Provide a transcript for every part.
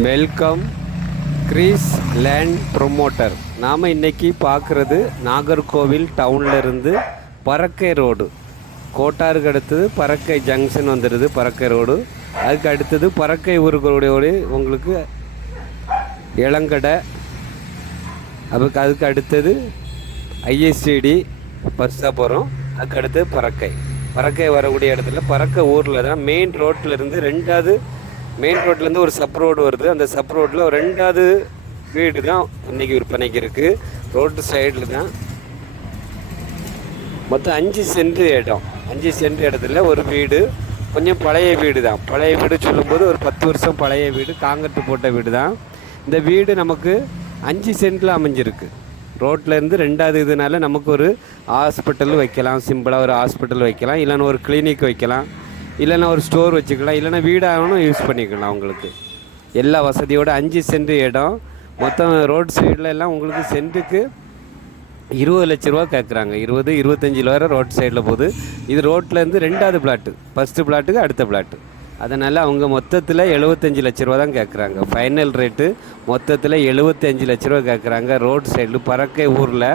Welcome Greece land promoter. நாம் இன்னைக்கு பார்க்குறது நாகர்கோவில் டவுன்ல இருந்து பறக்கை ரோடு. கோட்டாருக்கு அடுத்தது பறக்கை ஜங்ஷன் வந்துடுது பறக்கை ரோடு. அதுக்கு அடுத்தது பறக்கை ஊருகளுடைய உங்களுக்கு இளங்கடை. அதுக்கு அதுக்கு அடுத்தது ஐஎஸ்டிடி பஸ்ஸாக போகிறோம் அதுக்கு அடுத்தது பறக்கை. பறக்கை வரக்கூடிய இடத்துல பறக்கை ஊரில் தான் மெயின் ரோட்டில் இருந்து ரெண்டாவது மெயின் ரோட்லேருந்து ஒரு சப் ரோடு வருது. அந்த சப் ரோட்டில் ஒரு ரெண்டாவது வீடு தான் இன்றைக்கி விற்பனைக்கு இருக்குது ரோட்டு சைடில் தான் மொத்தம் அஞ்சு சென்ட் இடம். அஞ்சு சென்ட் இடத்துல ஒரு வீடு. கொஞ்சம் பழைய வீடு தான் பழைய வீடு சொல்லும்போது ஒரு பத்து வருஷம் பழைய வீடு காங்கிரட்டு போட்ட வீடு தான் இந்த வீடு நமக்கு அஞ்சு சென்டில் அமைஞ்சிருக்கு. ரோட்லேருந்து ரெண்டாவது இதனால நமக்கு ஒரு ஹாஸ்பிட்டல் வைக்கலாம். சிம்பிளாக ஒரு ஹாஸ்பிட்டல் வைக்கலாம். இல்லைன்னு ஒரு கிளினிக் வைக்கலாம். இல்லைன்னா ஒரு ஸ்டோர் வச்சுக்கலாம் இல்லைன்னா வீடாகணும் யூஸ் பண்ணிக்கலாம் உங்களுக்கு எல்லா வசதியோட அஞ்சு சென்ட் இடம். மொத்தம் ரோட் சைடில் எல்லாம் உங்களுக்கு சென்ட்டுக்கு இருபது லட்ச ரூபா கேட்குறாங்க இருபது இருபத்தஞ்சில் வர ரோட் சைடில் போகுது. இது ரோட்லேருந்து ரெண்டாவது பிளாட்டு ஃபஸ்ட்டு பிளாட்டுக்கு அடுத்த பிளாட்டு அதனால் அவங்க மொத்தத்தில் எழுபத்தஞ்சி லட்ச ரூபா தான் கேட்குறாங்க ஃபைனல் ரேட்டு மொத்தத்தில் எழுபத்தஞ்சு லட்ச ரூபா கேட்குறாங்க ரோட் சைடில் பறக்கை ஊரில்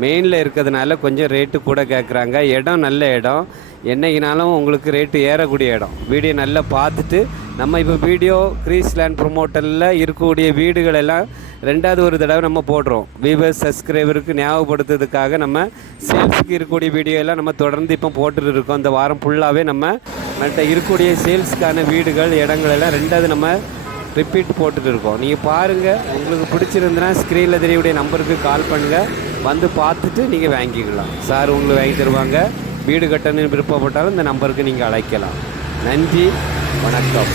மெயினில் இருக்கிறதுனால கொஞ்சம் ரேட்டு கூட கேட்குறாங்க இடம் நல்ல இடம். என்னைக்குனாலும் உங்களுக்கு ரேட்டு ஏறக்கூடிய இடம். வீடியோ நல்லா பார்த்துட்டு நம்ம இப்போ வீடியோ கிரீஸ்லேண்ட் ப்ரொமோட்டரில் இருக்கக்கூடிய வீடுகள் எல்லாம் ரெண்டாவது ஒரு தடவை நம்ம போடுறோம். வீவர்ஸ் சப்ஸ்கிரைபருக்கு ஞாபகப்படுத்துறதுக்காக நம்ம சேல்ஸுக்கு இருக்கக்கூடிய வீடியோ எல்லாம் நம்ம தொடர்ந்து இப்போ போட்டுட்டு இருக்கோம். இந்த வாரம் ஃபுல்லாகவே நம்ம நம்மள்கிட்ட இருக்கக்கூடிய சேல்ஸுக்கான வீடுகள் இடங்கள் எல்லாம் ரெண்டாவது நம்ம ரிப்பீட் போட்டுட்டு இருக்கோம் நீங்கள் பாருங்கள் உங்களுக்கு பிடிச்சிருந்துன்னா ஸ்க்ரீனில் தெரியக்கூடிய நம்பருக்கு கால் பண்ணுங்கள் வந்து பார்த்துட்டு நீங்கள் வாங்கிக்கலாம். சார் உங்களுக்கு வாங்கி தருவாங்க. வீடு கட்டணும்னு விருப்பப்பட்டாலும் இந்த நம்பருக்கு நீங்கள் அழைக்கலாம். நன்றி வணக்கம்.